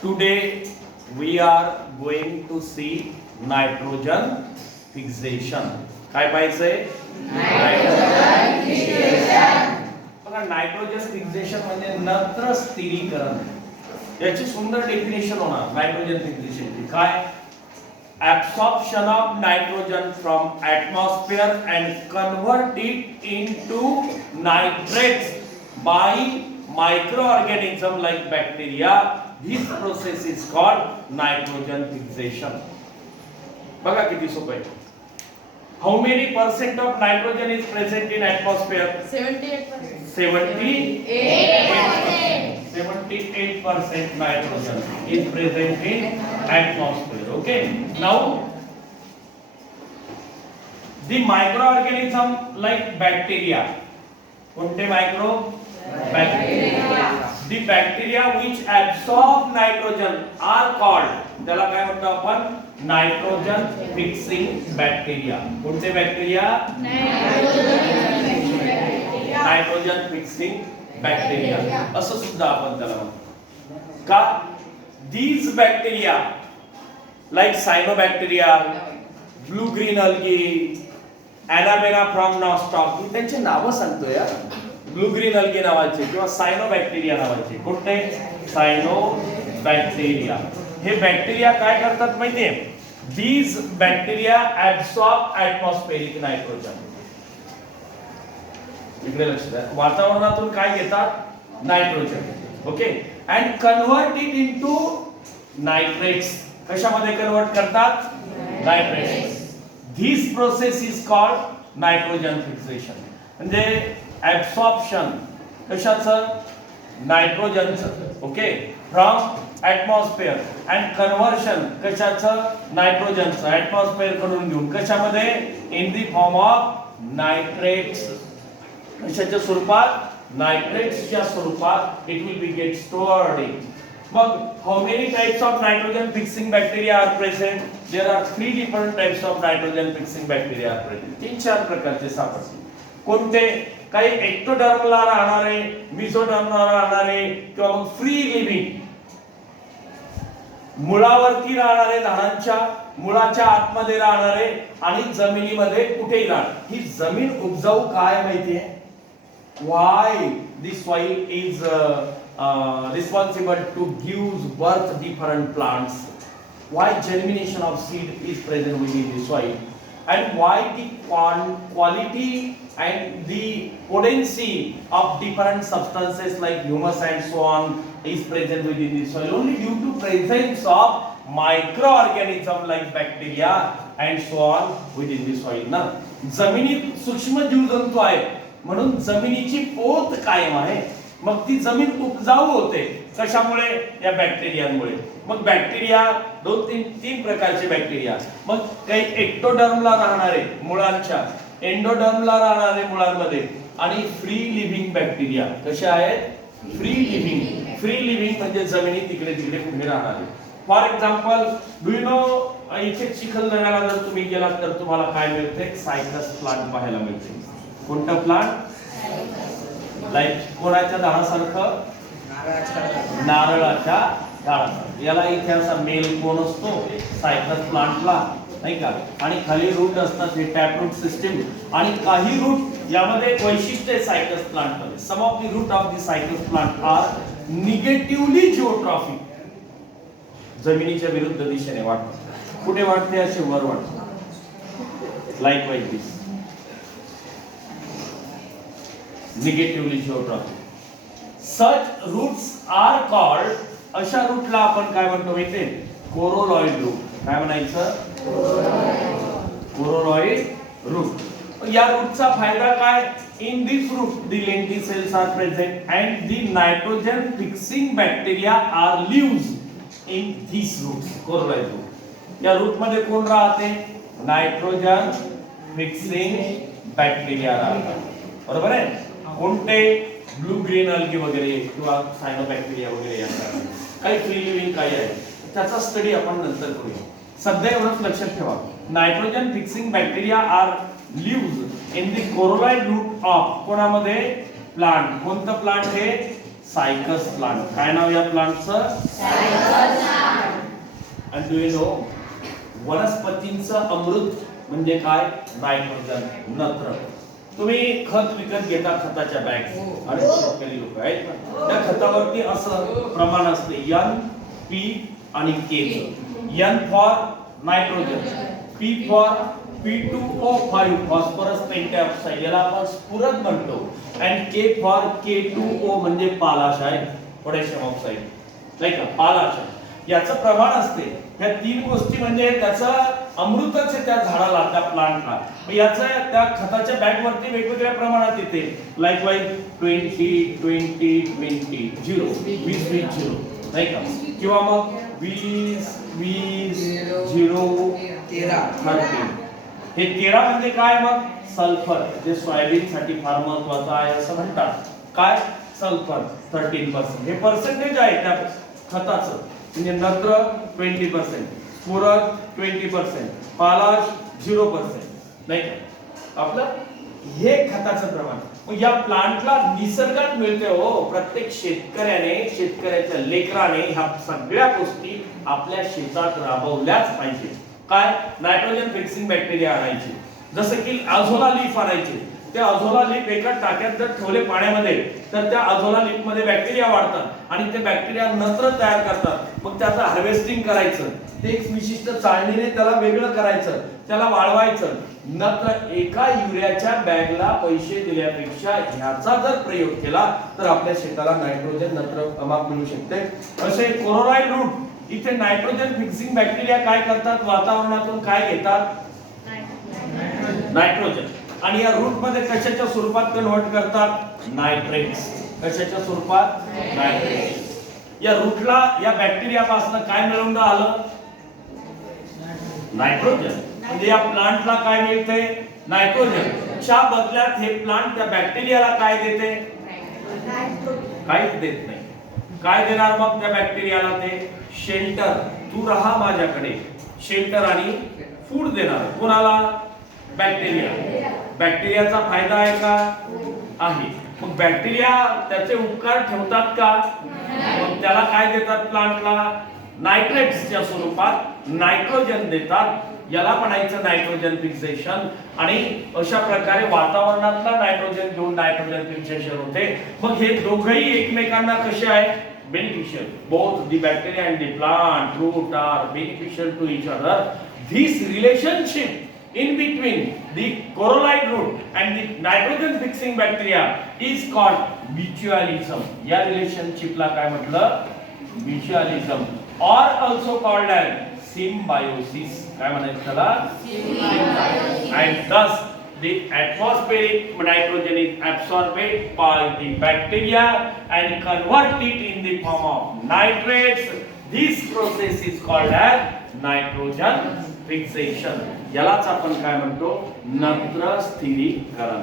Today we are going to see nitrogen fixation. काय पाहिजे? Nitrogen fixation. बघा nitrogen fixation म्हणजे नत्र स्थिरीकरण. याची सुंदर डेफिनेशन होणार नायट्रोजन फिक्सेशन ची. काय? Absorption of nitrogen from atmosphere and convert it into nitrates by microorganism like bacteria. This process is called nitrogen fixation. बघा किती सोपं आहे. How many percent of nitrogen is present in atmosphere? 78%. 78% nitrogen is present in atmosphere. Okay. Now the microorganism like bacteria. कोणते micro? Bacteria. The bacteria which absorb nitrogen are called, त्याला काय म्हणतो आपण? Nitrogen fixing bacteria. कोणते bacteria? Nitrogen fixing bacteria असं सुद्धा आपण त्याला म्हणतो. का? These bacteria like cyanobacteria, blue green algae, Anabaena from nostoc, मी त्यांची नावं सांगतो यार. ब्लू ग्रीन अल्गे नावाचे किंवा सायनोबॅक्टेरिया नावाचे. कोणते? सायनोबॅक्टेरिया. हे बॅक्टेरिया काय करतात माहितीये? These bacteria absorb atmospheric nitrogen. इकडे लक्ष द्या. वातावरणातून काय घेतात? Nitrogen. Okay. And convert it into nitrates. कशामध्ये कन्वर्ट करतात? Nitrates. This process is called nitrogen fixation. म्हणजे ऍब्सॉर्प्शन कशाचं? नायट्रोजनचं. Okay. From atmosphere and conversion कशाचं? नायट्रोजनचं. ऍटमॉस्फिअर कडून घेऊन कशामध्ये? In the form of nitrates. कशाच्या स्वरूपात? नायट्रेट्सच्या स्वरूपात it will be get stored in. मग how many types of nitrogen fixing bacteria are present? There are 3 different types of nitrogen fixing bacteria are present. 3-4 प्रकारचे सापडतील. कोणते? काही एक्टोडर्मला राहणारे, मिझोडर्मला राहणारे किंवा मग फ्री लिव्हिंग मुळावरती राहणारे, झाडांच्या मुळाच्या आतमध्ये राहणारे आणि जमिनीमध्ये कुठेही राहणार. ही जमीन उपजाऊ काय माहितीये? Why the soil is responsible to give birth different plants? Why germination of seed is present within the soil? And why the quality and the potency of different substances like humus and so on is present within the soil only due to presence of microorganism like bacteria and so on within the soil. ना जमिनीत सूक्ष्म जीवजंतू आहे म्हणून जमिनीची पोत कायम आहे. मग ती जमीन उपजाऊ होते. कशामुळे? या बॅक्टेरियामुळे. मग बॅक्टेरिया 2-3 प्रकारचे बॅक्टेरिया. मग काही एक्टोडर्मला राहणारे मुळांच्या, एंडोडर्मला राहणारे मुळांमध्ये आणि फ्री लिव्हिंग बॅक्टेरिया. कसे आहेत? Free living. फ्री लिव्हिंग म्हणजे जमिनी तिकडे तिकडे कुठे राहणारे. For example do you no इथे चिखलदऱ्याला जर तुम्ही गेलात तर तुम्हाला काय मिळते? सायकस प्लांट पाहायला मिळते. कोणतं प्लांट? लाईक कोणाच्या झाडासारखं? नारळाच्या झाडासारखं. याला इथे असा मेल कोण असतो? सायकस प्लांटला, नाही का? आणि खाली रूट असतात, हे टॅप रूट सिस्टीम. आणि काही रूट यामध्ये वैशिष्ट्य आहे सायकस प्लांट मध्ये. Some of the root of the Cycas plant are negatively geotrophic. जमिनीच्या विरुद्ध दिशेने वाढतात. कुठे वाढते? असे वर वाढतात. Likewise this negatively geotrophic. Such roots are called, अशा रूटला आपण काय म्हणतो माहितीये? Coralloid root. काय म्हणायचं? Coralloid root. या रूटचा फायदा काय? In this root the lenticels are present and the nitrogen fixing bacteria are lives in this roots. Coralloid root. या रूट मध्ये कोण राहते? नायट्रोजन फिक्सिंग बॅक्टेरिया राहतात. बरोबर आहे? कोणते? ब्लू ग्रीन अल्गे वगैरे किंवा सायनोबॅक्टेरिया वगैरे असतात. काही फ्री लिव्हिंग काही आहे. त्याचा स्टडी आपण नंतर करूया. सध्या एवढंच लक्षात ठेवा. Nitrogen fixing bacteria are lives in the coralloid root of कोणामध्ये? प्लांट. कोणतं प्लांट हे? Cycas plant. काय नाव या प्लांटचं? आणि डू यू नो वनस्पतींचं अमृत म्हणजे काय? नायट्रोजन, नत्र. तुम्ही खत विकत घेता, खताच्या बॅग आणि शेतकरी लोक आहेत ना, त्या खतावरती असं प्रमाण असते N, P आणि K. N for nitrogen, P for P2O5 phosphorus pentoxide, याला आपण स्फुरद म्हणतो, आणि K फॉर K2O म्हणजे पालाश आहे, पोटॅशियम ऑक्साईड, नाही का, पालाश. याचं प्रमाण असते. ह्या तीन गोष्टी म्हणजे त्याचं अमृतच आहे त्या झाडाला, त्या प्लांटला. याचं त्या खताच्या बॅग वरती वेगवेगळ्या प्रमाणात येते. लाईकवाईज 20 20 20 0 20 20 0, नाही का, किंवा मग 20 20 0 13. हे 13 म्हणजे काय? मग सल्फर, जे सोयाबीन साठी फार महत्वाचं आहे असं म्हणतात. काय? सल्फर 13%. हे पर्सेंटेज आहे त्या खताचं. म्हणजे नत्र 20%, स्फुरद 20%, पालाश 0%, नाही का. आपलं हे खताचं प्रमाण. मग या प्लांटला निसर्गात मिळते हो. प्रत्येक शेतकऱ्याने, शेतकऱ्याच्या लेकराने ह्या सगळ्या गोष्टी आपल्या शेतात राबवल्याच पाहिजे. काय? नायट्रोजन फिक्सिंग बॅक्टेरिया आणायचे, जसं की अझोला लीफ आणायचे. ते अझोला लीफ एका टाक्यात जर ठेवले पाण्यामध्ये, तर त्या अझोला लीफ मध्ये बॅक्टेरिया वाढतात आणि ते बॅक्टेरिया नत्र तयार करतात. मग त्याचं हार्वेस्टिंग करायचं, ते एक विशिष्ट चाळणीने त्याला वेगळं करायचं, त्याला वाळवायचं. नत्र एका युरियाच्या बॅगला पैसे दिल्यापेक्षा ह्याचा जर प्रयोग केला तर आपल्या शेताला नायट्रोजन, नत्र अमाप मिळू शकते. असे कोरोनाइड रूट, इथे नायट्रोजन फिक्सिंग बॅक्टेरिया काय करतात? वातावरणातून काय घेतात? नायट्रोजन, आणि या रूट मध्ये कशाच्या स्वरूपात कन्वर्ट करतात? नायट्रेट्स. कशाच्या स्वरूपात? नायट्रेट्स. या रूटला, या बॅक्टेरिया पासून काय मिळून राहिलं? नायट्रोजन. म्हणजे या प्लांटला काय मिळते? नायट्रोजन. च्या बदल्यात हे प्लांट त्या बॅक्टेरियाला काय देते? काहीच देत नाही. काय देणार मग त्या बॅक्टेरियाला? ते शेल्टर. तू राहा माझ्याकडे, शेल्टर आणि फूड देणार. कोणाला? बॅक्टेरिया. बॅक्टेरियाचा फायदा आहे का? आहे. मग बॅक्टेरिया त्याचे उपकार ठेवतात का? मग त्याला काय देतात? प्लांटला नायट्रेट्सच्या स्वरूपात नायट्रोजन देतात. याला म्हणायचं नायट्रोजन फिक्सेशन. आणि अशा प्रकारे वातावरणातला नायट्रोजन घेऊन नायट्रोजन फिक्सेशन होते. मग हे दोघंही एकमेकांना कसे आहेत? Beneficial. Both the bacteria and the plant root are beneficial to each other. This relationship in between the coralloid root and the nitrogen fixing bacteria is called mutualism. या relationship ला काय म्हटलं? mutualism, or also called as symbiosis. काय म्हणायचं त्याला? symbiosis. And thus the atmospheric nitrogen is absorbed by the bacteria and converted in the form of nitrates. This process is called as nitrogen fixation. यालाच आपण काय म्हणतो? नत्र स्थिरीकरण.